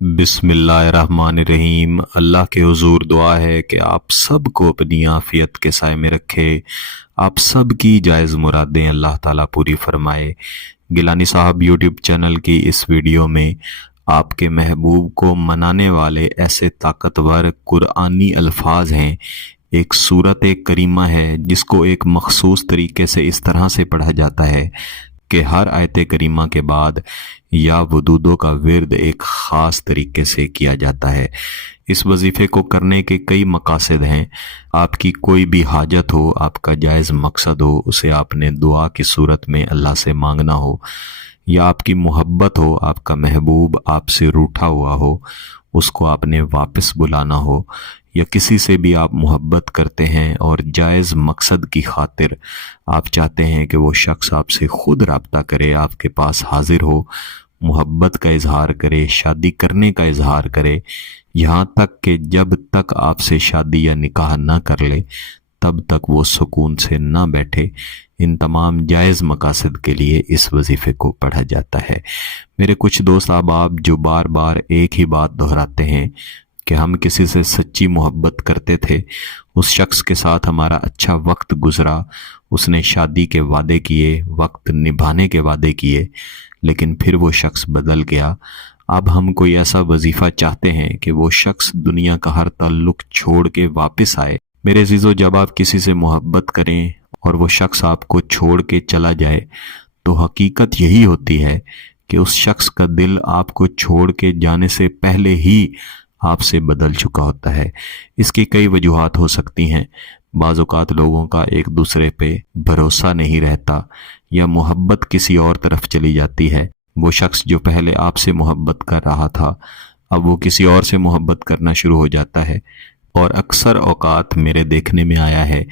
बिस्मिल्लाहिर्रहमानिर्रहीम। अल्लाह के हुजूर दुआ है कि आप सब को अपनी आफियत के साए में रखे। आप सब की जायज़ मुरादें अल्लाह ताला पूरी फरमाए। गिलानी साहब यूट्यूब चैनल की इस वीडियो में आपके महबूब को मनाने वाले ऐसे ताकतवर कुरानी अल्फाज हैं। एक सूरत करीमा है जिसको एक मखसूस तरीके से इस तरह से पढ़ा जाता है कि हर आयत करीमा के बाद या वदूदों का विर्द एक ख़ास तरीके से किया जाता है। इस वजीफ़े को करने के कई मकासद हैं। आपकी कोई भी हाजत हो, आपका जायज़ मकसद हो, उसे आपने दुआ की सूरत में अल्लाह से मांगना हो, या आपकी मोहब्बत हो, आपका महबूब आपसे रूठा हुआ हो, उसको आपने वापस बुलाना हो, या किसी से भी आप मोहब्बत करते हैं और जायज़ मकसद की खातिर आप चाहते हैं कि वो शख्स आपसे खुद रब्ता करे, आपके पास हाजिर हो, मोहब्बत का इजहार करे, शादी करने का इजहार करे, यहाँ तक कि जब तक आपसे शादी या निकाह ना कर ले तब तक वो सुकून से ना बैठे। इन तमाम जायज़ मकासद के लिए इस वजीफ़े को पढ़ा जाता है। मेरे कुछ दोस्त अहबाब जो बार बार एक ही बात दोहराते हैं कि हम किसी से सच्ची मोहब्बत करते थे, उस शख्स के साथ हमारा अच्छा वक्त गुजरा, उसने शादी के वादे किए, वक्त निभाने के वादे किए, लेकिन फिर वो शख्स बदल गया। अब हम कोई ऐसा वजीफ़ा चाहते हैं कि वो शख्स दुनिया का हर ताल्लुक छोड़ के वापस आए। मेरे अजीज़ों, जब आप किसी से मोहब्बत करें और वो शख्स आपको छोड़ के चला जाए तो हकीकत यही होती है कि उस शख्स का दिल आपको छोड़ के जाने से पहले ही आपसे बदल चुका होता है। इसकी कई वजूहात हो सकती हैं। बाज़ औक़ात लोगों का एक दूसरे पे भरोसा नहीं रहता, या मोहब्बत किसी और तरफ चली जाती है। वो शख्स जो पहले आपसे मोहब्बत कर रहा था, अब वो किसी और से मोहब्बत करना शुरू हो जाता है। और अक्सर औक़ात मेरे देखने में आया है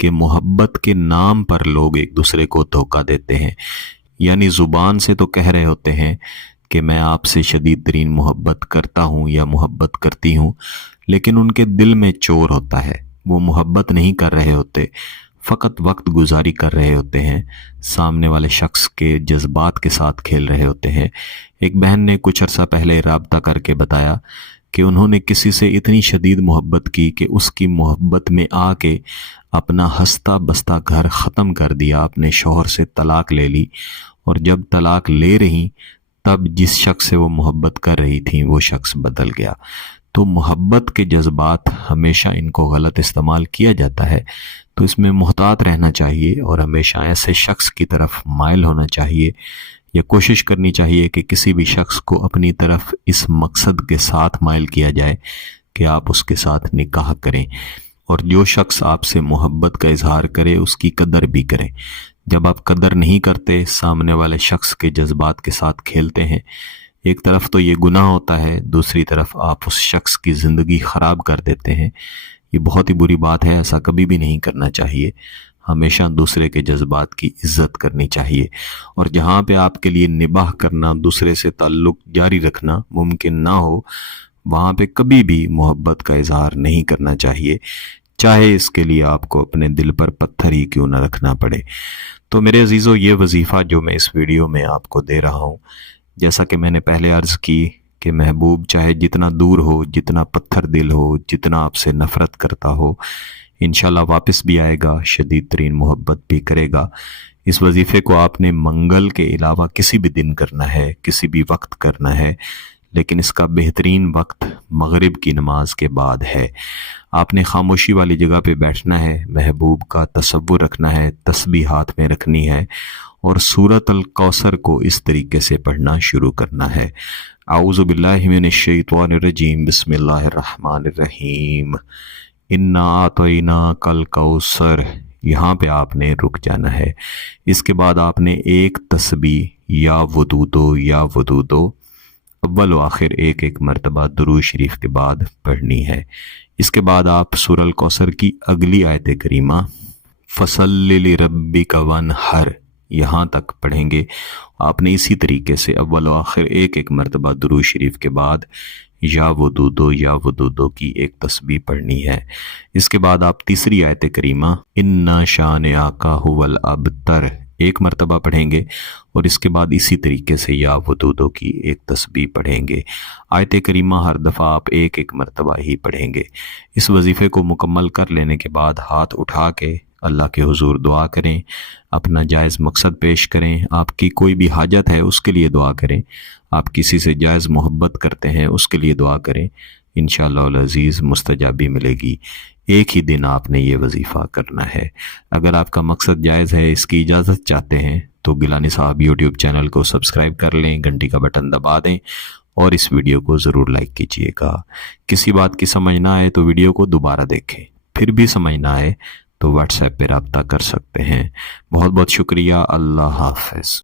कि मोहब्बत के नाम पर लोग एक दूसरे को धोखा देते हैं। यानी ज़ुबान से तो कह रहे होते हैं कि मैं आपसे शदीद तरीन मोहब्बत करता हूँ या मोहब्बत करती हूँ, लेकिन उनके दिल में चोर होता है। वो मोहब्बत नहीं कर रहे होते, फ़कत वक्त गुजारी कर रहे होते हैं, सामने वाले शख्स के जज्बात के साथ खेल रहे होते हैं। एक बहन ने कुछ अरसा पहले राब्ता करके बताया कि उन्होंने किसी से इतनी शदीद मोहब्बत की कि उसकी मोहब्बत में आके अपना हंसता बसता घर ख़त्म कर दिया, अपने शौहर से तलाक ले ली, और जब तलाक ले रही तब जिस शख्स से वो मोहब्बत कर रही थी वो शख्स बदल गया। तो मोहब्बत के जज्बात हमेशा इनको गलत इस्तेमाल किया जाता है, तो इसमें मुहतात रहना चाहिए और हमेशा ऐसे शख्स की तरफ माइल होना चाहिए, या कोशिश करनी चाहिए कि किसी भी शख्स को अपनी तरफ इस मकसद के साथ माइल किया जाए कि आप उसके साथ निकाह करें, और जो शख्स आपसे मोहब्बत का इजहार करे उसकी कदर भी करें। जब आप कदर नहीं करते, सामने वाले शख्स के जज्बात के साथ खेलते हैं, एक तरफ तो ये गुनाह होता है, दूसरी तरफ आप उस शख्स की ज़िंदगी ख़राब कर देते हैं। ये बहुत ही बुरी बात है, ऐसा कभी भी नहीं करना चाहिए। हमेशा दूसरे के जज्बात की इज्जत करनी चाहिए, और जहाँ पे आपके लिए निबाह करना, दूसरे से ताल्लुक़ जारी रखना मुमकिन ना हो, वहाँ पे कभी भी मोहब्बत का इजहार नहीं करना चाहिए, चाहे इसके लिए आपको अपने दिल पर पत्थर ही क्यों न रखना पड़े। तो मेरे अजीज़ों, ये वजीफ़ा जो मैं इस वीडियो में आपको दे रहा हूँ, जैसा कि मैंने पहले अर्ज़ की कि महबूब चाहे जितना दूर हो, जितना पत्थर दिल हो, जितना आपसे नफ़रत करता हो, इंशाल्लाह वापस भी आएगा, शदीद तरीन मोहब्बत भी करेगा। इस वजीफ़े को आपने मंगल के अलावा किसी भी दिन करना है, किसी भी वक्त करना है, लेकिन इसका बेहतरीन वक्त मगरिब की नमाज के बाद है। आपने खामोशी वाली जगह पे बैठना है, महबूब का तसव्वुर रखना है, तस्बीह हाथ में रखनी है, और सूरत अल कौसर को इस तरीके से पढ़ना शुरू करना है। आऊज़ु बिल्लाहि मिनश शैतानिर रजीम, बिस्मिल्लाहिर रहमानिर रहीम, इन्ना आतैना कल कौसर। यहाँ पे आपने रुक जाना है। इसके बाद आपने एक तस्बीह या वदूदो अव्वल व आखिर एक एक मरतबा दुरूद शरीफ के बाद पढ़नी है। इसके बाद आप सूरह अल कौसर की अगली आयत करीमा फसल्लि लिरब्बिका वनहर, यहाँ तक पढ़ेंगे। आपने इसी तरीके से अव्वल व आखिर एक एक मरतबा दुरूद शरीफ के बाद या वदूदो की एक तस्बीह पढ़नी है। इसके बाद आप तीसरी आयत करीमा इन्ना शानिआका हुवल अबतर, एक मरतबा पढ़ेंगे और इसके बाद इसी तरीके से या वदूदो की एक तस्बीह पढ़ेंगे। आयत करीमा हर दफ़ा आप एक एक मरतबा ही पढ़ेंगे। इस वजीफ़े को मुकम्मल कर लेने के बाद हाथ उठा के अल्लाह के हुजूर दुआ करें, अपना जायज़ मकसद पेश करें। आपकी कोई भी हाजत है उसके लिए दुआ करें, आप किसी से जायज़ मोहब्बत करते हैं उसके लिए दुआ करें, इंशाअल्लाह अज़ीज़ मुस्तजाबी मिलेगी। एक ही दिन आपने ये वजीफ़ा करना है। अगर आपका मकसद जायज़ है, इसकी इजाज़त चाहते हैं, तो गिलानी साहब यूट्यूब चैनल को सब्सक्राइब कर लें, घंटी का बटन दबा दें और इस वीडियो को ज़रूर लाइक कीजिएगा। किसी बात की समझ ना आए तो वीडियो को दोबारा देखें, फिर भी समझ ना आए तो व्हाट्सएप पे रब्ता कर सकते हैं। बहुत बहुत शुक्रिया। अल्लाह हाफ़िज़।